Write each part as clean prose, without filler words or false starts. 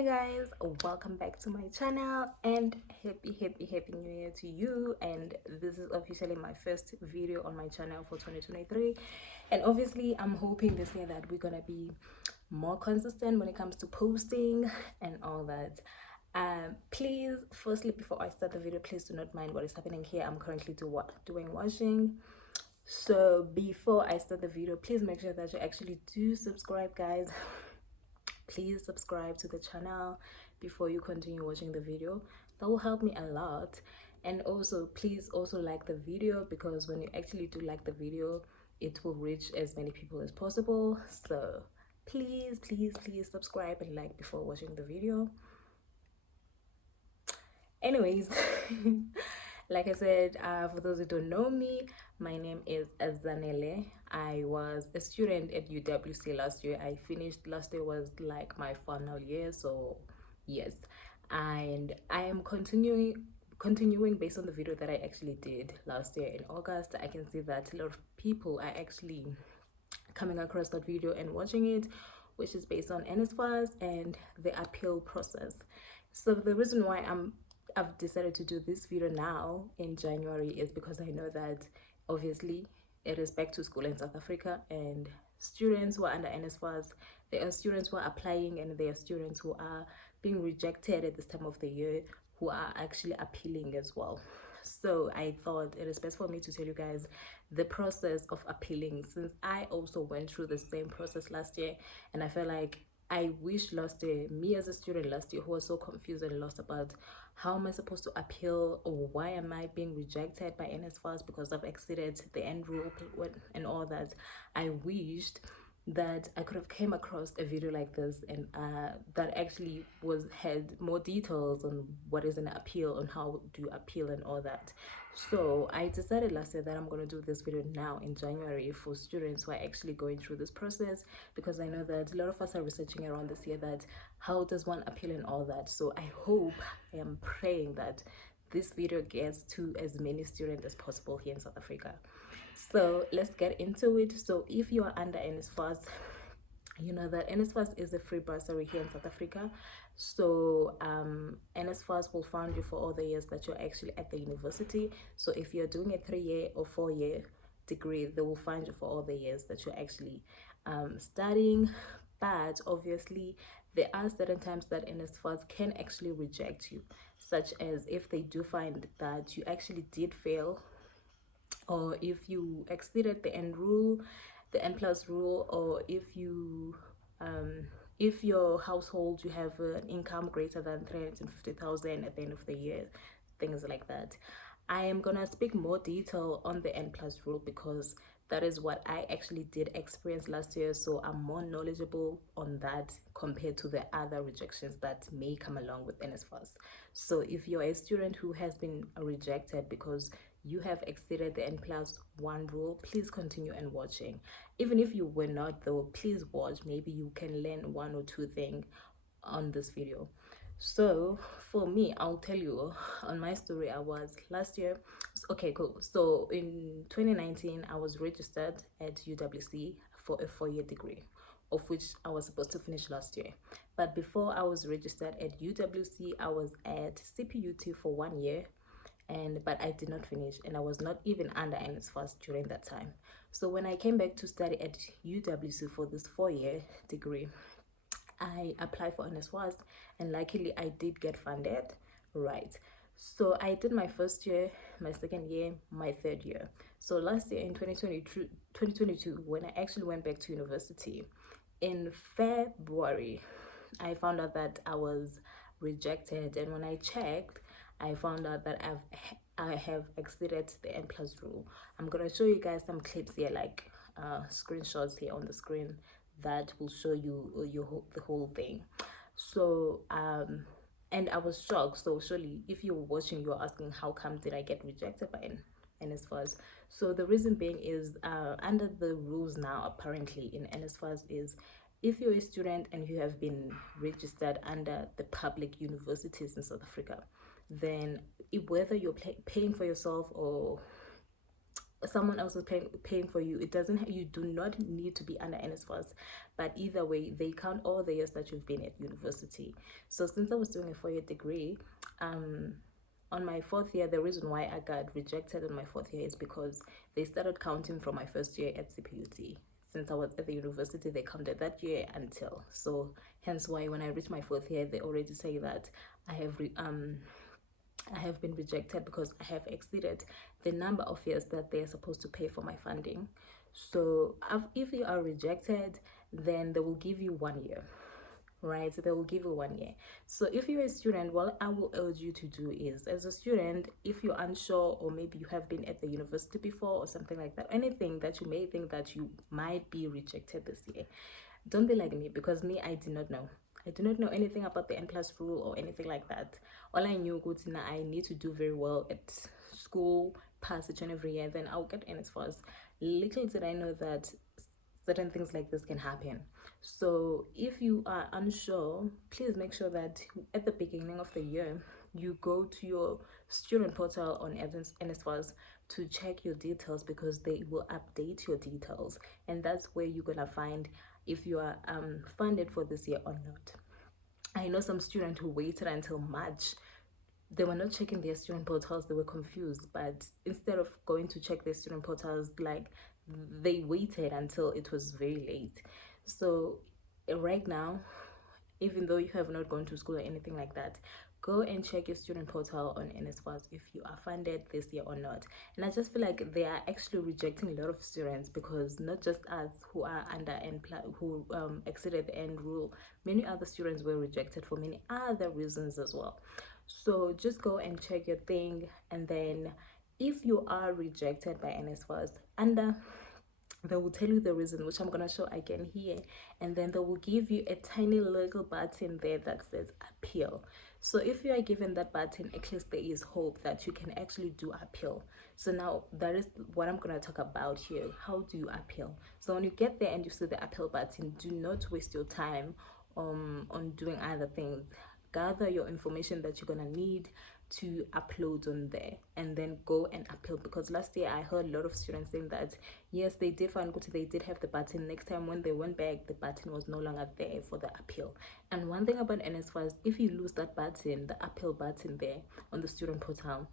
Hi guys, welcome back to my channel and happy new year to you. And this is officially my first video on my channel for 2023, and obviously I'm hoping this year that we're gonna be more consistent when it comes to posting and all that. Please, firstly, before I start the video, please do not mind what is happening here. I'm currently doing washing. So before I start the video, please make sure that you actually do subscribe, guys. Please subscribe to the channel before you continue watching the video. That will help me a lot. And also please also like the video, because when you actually do like the video, it will reach as many people as possible. So please subscribe and like before watching the video. Anyways, like I said, for those who don't know me, my name is Zanele. I was a student at UWC last year. I finished last year, was like my final year, so yes. And I am continuing based on the video that I actually did last year in August. I can see that a lot of people are actually coming across that video and watching it, which is based on Nsfas and the appeal process. So the reason why I've decided to do this video now in January is because I know that obviously it is back to school in South Africa, and students who are under Nsfas, there are students who are applying and there are students who are being rejected at this time of the year who are actually appealing as well. So I thought it is best for me to tell you guys the process of appealing, since I also went through the same process last year, and I felt like I wish last year, me as a student last year who was so confused and lost about how am I supposed to appeal, or why am I being rejected by Nsfas because I've exceeded the end rule and all that, I wished that I could have came across a video like this, and that actually had more details on what is an appeal, on how to appeal and all that. So I decided last year that I'm going to do this video now in January for students who are actually going through this process, because I know that a lot of us are researching around this year that how does one appeal and all that. So I am praying that this video gets to as many students as possible here in South Africa. So let's get into it. So if you are under Nsfas, you know that Nsfas is a free bursary here in South Africa. So Nsfas will fund you for all the years that you're actually at the university. So if you're doing a 3-year or 4-year degree, they will fund you for all the years that you're actually studying. But obviously there are certain times that Nsfas can actually reject you, such as if they do find that you actually did fail, or if you exceeded the end rule, the N plus rule, or if your household, you have an income greater than 350,000 at the end of the year, things like that. I am gonna speak more detail on the N plus rule because that is what I actually did experience last year, so I'm more knowledgeable on that compared to the other rejections that may come along with Nsfas. So if you're a student who has been rejected because you have exceeded the N+1 rule, please continue and watching. Even if you were not though, please watch. Maybe you can learn one or two things on this video. So for me, I'll tell you on my story. I was last year, okay, cool. So in 2019 I was registered at UWC for a 4-year degree, of which I was supposed to finish last year. But before I was registered at UWC, I was at CPUT for 1 year, but I did not finish, and I was not even under Nsfas during that time. So when I came back to study at UWC for this 4-year degree, I applied for Nsfas, and luckily I did get funded, right? So I did my first year, my second year, my third year. So last year in 2022, when I actually went back to university in February, I found out that I was rejected, and when I checked, I found out that I have exceeded the N plus rule. I'm gonna show you guys some clips here, like screenshots here on the screen, that will show you the whole thing. So and I was shocked. So surely if you were watching, you're asking how come did I get rejected by Nsfas. So the reason being is under the rules now apparently in Nsfas is, if you're a student and you have been registered under the public universities in South Africa, then whether you're paying for yourself or someone else is paying for you. It doesn't, you do not need to be under Nsfas, but either way they count all the years that you've been at university. So since I was doing a 4-year degree, um on my 4th year, the reason why I got rejected in my 4th year is because they started counting from my 1st year at CPUT. Since I was at the university, they counted that year until. So hence why when I reach my 4th year, they already say that I have I have been rejected because I have exceeded the number of years that they are supposed to pay for my funding. So if you are rejected, then they will give you 1 year, right? So they will give you 1 year. So if you're a student, what I will urge you to do is, as a student, if you're unsure or maybe you have been at the university before or something like that, anything that you may think that you might be rejected this year, don't be like me, because me, I did not know. I do not know anything about the N plus rule or anything like that. All I knew was that I need to do very well at school, pass each and every year, then I'll get Nsfas. Little did I know that certain things like this can happen. So if you are unsure, please make sure that at the beginning of the year, you go to your student portal on Nsfas to check your details, because they will update your details, and that's where you're gonna find if you are funded for this year or not. I know some students who waited until March. They were not checking their student portals, they were confused, but instead of going to check their student portals, like, they waited until it was very late. So right now, even though you have not gone to school or anything like that, go and check your student portal on Nsfas if you are funded this year or not. And I just feel like they are actually rejecting a lot of students, because not just us who are under who exceeded the end rule, many other students were rejected for many other reasons as well. So just go and check your thing, and then if you are rejected by Nsfas, under they will tell you the reason, which I'm gonna show again here, and then they will give you a tiny little button there that says appeal. So if you are given that button, at least there is hope that you can actually do appeal. So now that is what I'm gonna talk about here. How do you appeal? So when you get there and you see the appeal button, do not waste your time on doing other things. Gather your information that you're gonna need to upload on there, and then go and appeal. Because last year I heard a lot of students saying that yes, they did find good, they did have the button. Next time when they went back, the button was no longer there for the appeal. And one thing about Nsfas, if you lose that button, the appeal button there on the student portal,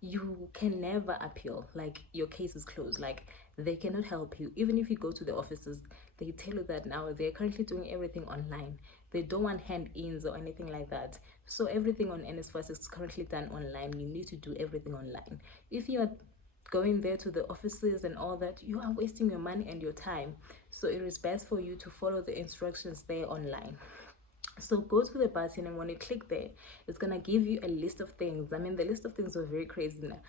you can never appeal. Like, your case is closed. Like, they cannot help you. Even if you go to the offices, they tell you that now they're currently doing everything online. They don't want hand-ins or anything like that. So everything on Nsfas is currently done online. You need to do everything online. If you are going there to the offices and all that, you are wasting your money and your time. So it is best for you to follow the instructions there online. So go to the button, and when you click there, it's gonna give you a list of things. I mean, the list of things were very crazy now.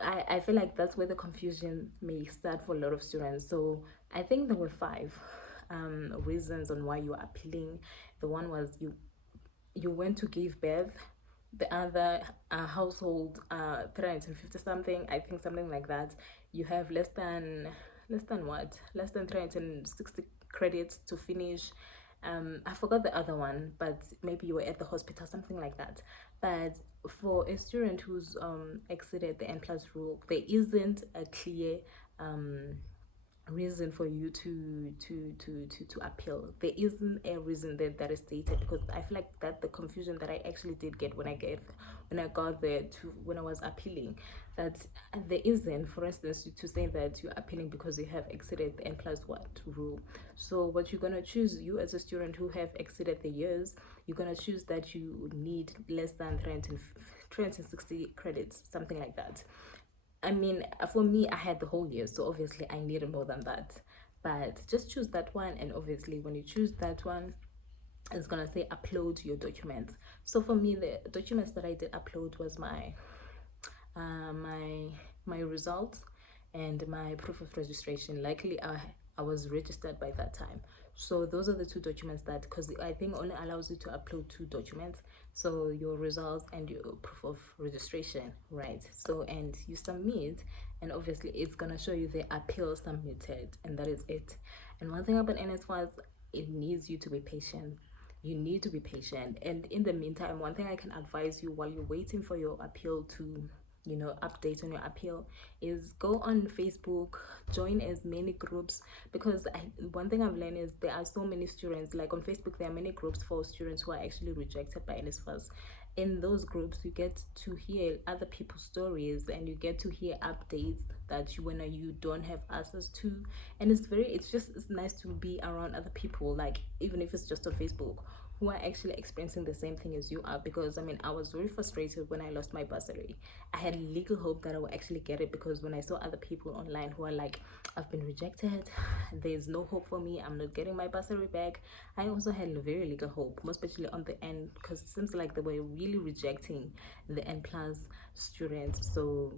I feel like that's where the confusion may start for a lot of students. So I think there were 5 reasons on why you are appealing. The one was you went to give birth. The other, household, 350 something, I think, something like that. You have less than 360 credits to finish. I forgot the other one, but maybe you were at the hospital, something like that. But for a student who's exceeded the N plus rule, there isn't a clear reason for you to appeal. There isn't a reason that is stated, because I feel like that the confusion that I actually did get when I got there to when I was appealing, that there isn't, for instance, to say that you're appealing because you have exceeded the N plus what rule. So what you're gonna choose, you as a student who have exceeded the years, you're gonna choose that you need less than 360 credits, something like that. I mean, for me, I had the whole year, so obviously I needed more than that. But just choose that one, and obviously when you choose that one, it's gonna say upload your documents. So for me, the documents that I did upload was my uh, my my results and my proof of registration. Likely, I was registered by that time. So those are the 2 documents that, because I think only allows you to upload 2 documents. So your results and your proof of registration, right? So, and you submit, and obviously it's gonna show you the appeal submitted, and that is it. And one thing about NSFAS, it needs you to be patient. You need to be patient. And in the meantime, one thing I can advise you while you're waiting for your appeal to update on your appeal, is go on Facebook, join as many groups, because one thing I've learned is there are so many students, like on Facebook there are many groups for students who are actually rejected by Nsfas. In those groups you get to hear other people's stories, and you get to hear updates that when you don't have access to. And it's nice to be around other people, like even if it's just on Facebook, who are actually experiencing the same thing as you are. Because I mean, I was very frustrated when I lost my bursary. I had little hope that I would actually get it, because when I saw other people online who are like, I've been rejected, there's no hope for me, I'm not getting my bursary back, I also had very little hope, most especially on the end, because it seems like they were really rejecting the N plus students. So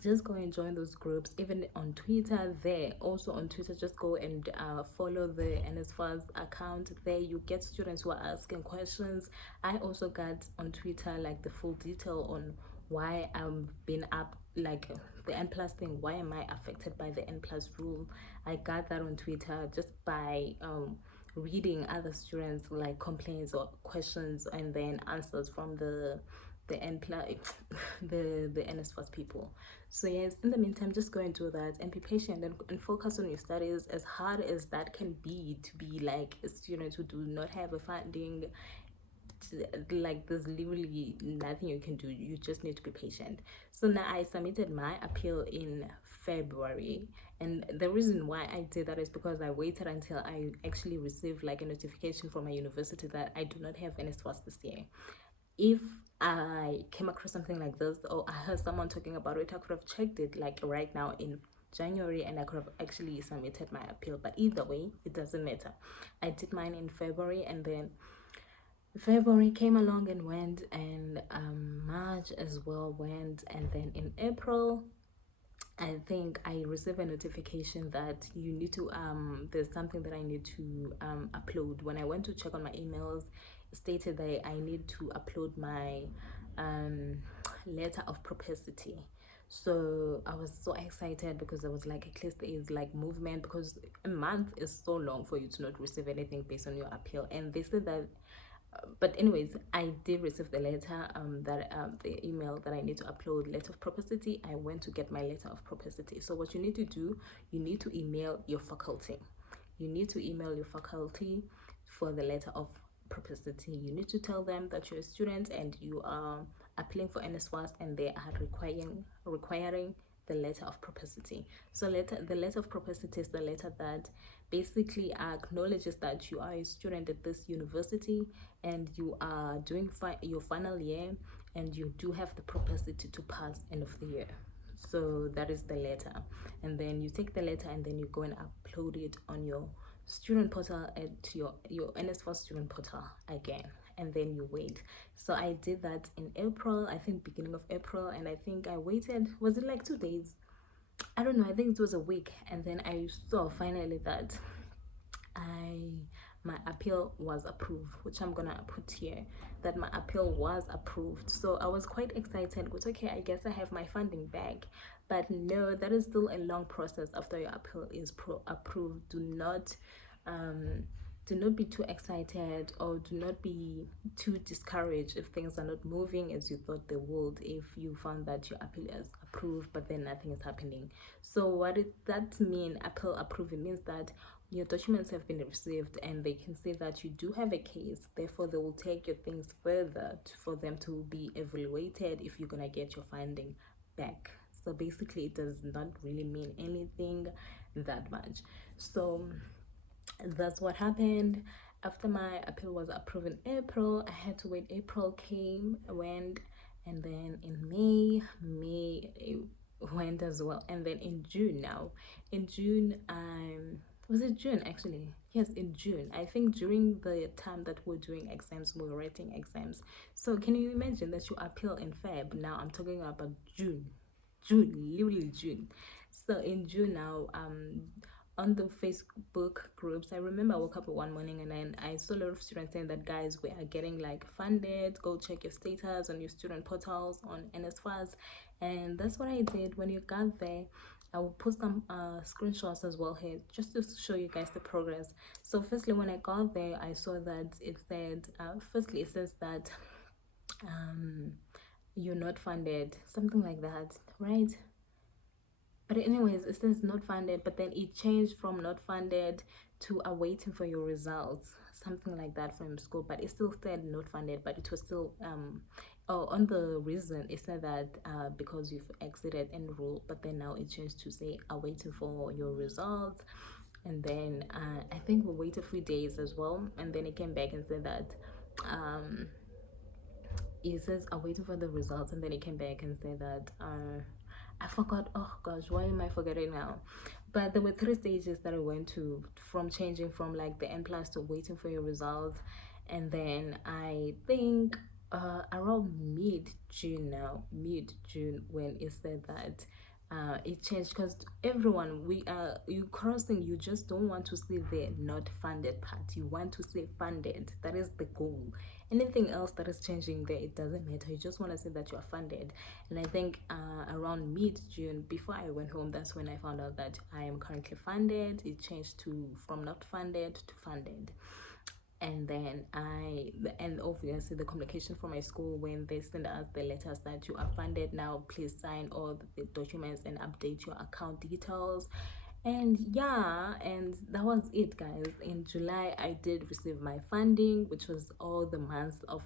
just go and join those groups, even on Twitter. There also on Twitter, just go and follow the Nsfas account. There you get students who are asking questions. I also got on Twitter like the full detail on why I'm been up, like the N plus thing, why am I affected by the N plus rule. I got that on Twitter just by reading other students like complaints or questions, and then answers from the N plus the Nsfas people. So yes, in the meantime, just go and do that and be patient, and focus on your studies, as hard as that can be, to be like a student who do not have a funding. Like there's literally nothing you can do, you just need to be patient. So now I submitted my appeal in February, and the reason why I did that is because I waited until I actually received like a notification from my university that I do not have any SWAS this year. If I came across something like this, or I heard someone talking about it, I could have checked it like right now in January, and I could have actually submitted my appeal. But either way, it doesn't matter. I did mine in February, and then February came along and went, and March as well went, and then in April, I think I received a notification that you need to there's something that I need to upload. When I went to check on my emails, it stated that I need to upload my letter of propensity. So I was so excited, because I was like, at least there is like movement, because a month is so long for you to not receive anything based on your appeal. And they said that but anyways, I did receive the letter, that the email that I need to upload letter of propensity. I went to get my letter of propensity. So what you need to do, you need to email your faculty. You need to email your faculty for the letter of propensity. You need to tell them that you're a student and you are applying for NSFAS, and they are requiring the letter of propensity. So the letter of propensity is the letter that basically acknowledges that you are a student at this university, and you are doing your final year, and you do have the propensity to pass end of the year. So that is the letter, and then you take the letter and then you go and upload it on your student portal, at your NSFAS student portal again, and then you wait. So I did that in April, I think beginning of April, and I think I waited, was it like 2 days, I don't know, I think it was a week, and then I saw finally that I my appeal was approved, which I'm gonna put here, that my appeal was approved. So I was quite excited, but okay, I guess I have my funding back. But no, that is still a long process after your appeal is approved. Do not be too excited, or do not be too discouraged if things are not moving as you thought they would, if you found that your appeal is approved but then nothing is happening. So what did that mean, appeal approved? It means that your documents have been received, and they can say that you do have a case, therefore they will take your things further for them to be evaluated if you're gonna get your funding back. So basically it does not really mean anything that much. So that's what happened. After my appeal was approved in April, I had to wait. April came, went, and then in May it went as well, and then in June now. In June, was it June actually? Yes, in June. I think during the time that we're doing exams, we're writing exams. So can you imagine that you appeal in Feb? Now I'm talking about June. Literally June. So in June now, on the Facebook groups, I remember I woke up one morning and then I saw a lot of students saying that, guys, we are getting like funded, go check your status on your student portals on Nsfas. And that's what I did. When you got there, I will put some screenshots as well here, just to show you guys the progress. So firstly, when I got there, I saw that it said firstly it says that you're not funded, something like that, right? But anyways, it says not funded, but then it changed from not funded to awaiting for your results, something like that from school. But it still said not funded, but it was still oh, on the reason it said that because you've exited enroll, but then now it changed to say awaiting for your results. And then I think we waited 3 days as well, and then it came back and said that um it says I'm waiting for the results, and then it came back and said that I forgot. Oh gosh, why am I forgetting now? But there were 3 stages that I went to, from changing from like the N plus to waiting for your results. And then I think around mid-June, now mid-June, when it said that it changed, because everyone, we you crossing, you just don't want to see the not funded part, you want to say funded. That is the goal. Anything else that is changing there, it doesn't matter, you just want to say that you are funded. And I think around mid-June, before I went home, that's when I found out that I am currently funded. It changed to from not funded to funded. And then and obviously the communication from my school, when they send us the letters that you are funded now, please sign all the documents and update your account details. And yeah, and that was it, guys. In July I did receive my funding, which was all the months of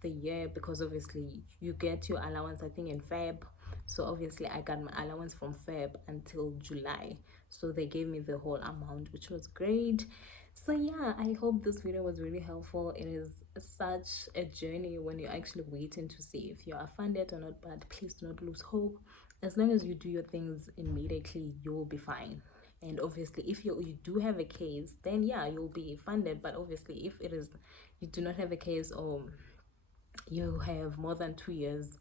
the year, because obviously you get your allowance I think in Feb. So obviously I got my allowance from Feb until July, so they gave me the whole amount, which was great. So yeah, I hope this video was really helpful. It is such a journey when you're actually waiting to see if you are funded or not, but please do not lose hope. As long as you do your things immediately, you will be fine. And obviously if you do have a case, then yeah, you'll be funded. But obviously if it is, you do not have a case, or you have more than 2 years,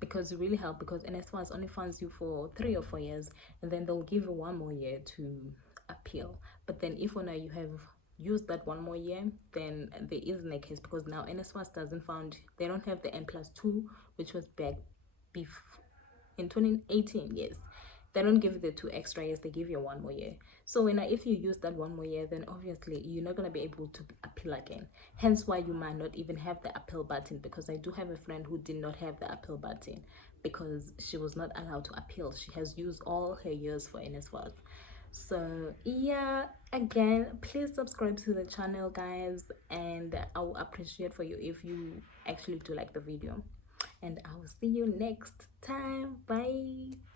because it really helped, because Nsfas only funds you for 3 or 4 years, and then they'll give you 1 more year to appeal. But then if now you have used that 1 more year, then there isn't a case, because now Nsfas doesn't fund, they don't have the N+2, which was back in 2018. Yes, they don't give you the 2 extra years, they give you 1 more year. So when if you use that 1 more year, then obviously you're not going to be able to appeal again. Hence why you might not even have the appeal button, because I do have a friend who did not have the appeal button because she was not allowed to appeal. She has used all her years for NSWAS. So yeah, again, please subscribe to the channel, guys, and I will appreciate for you if you actually do like the video. And I will see you next time. Bye.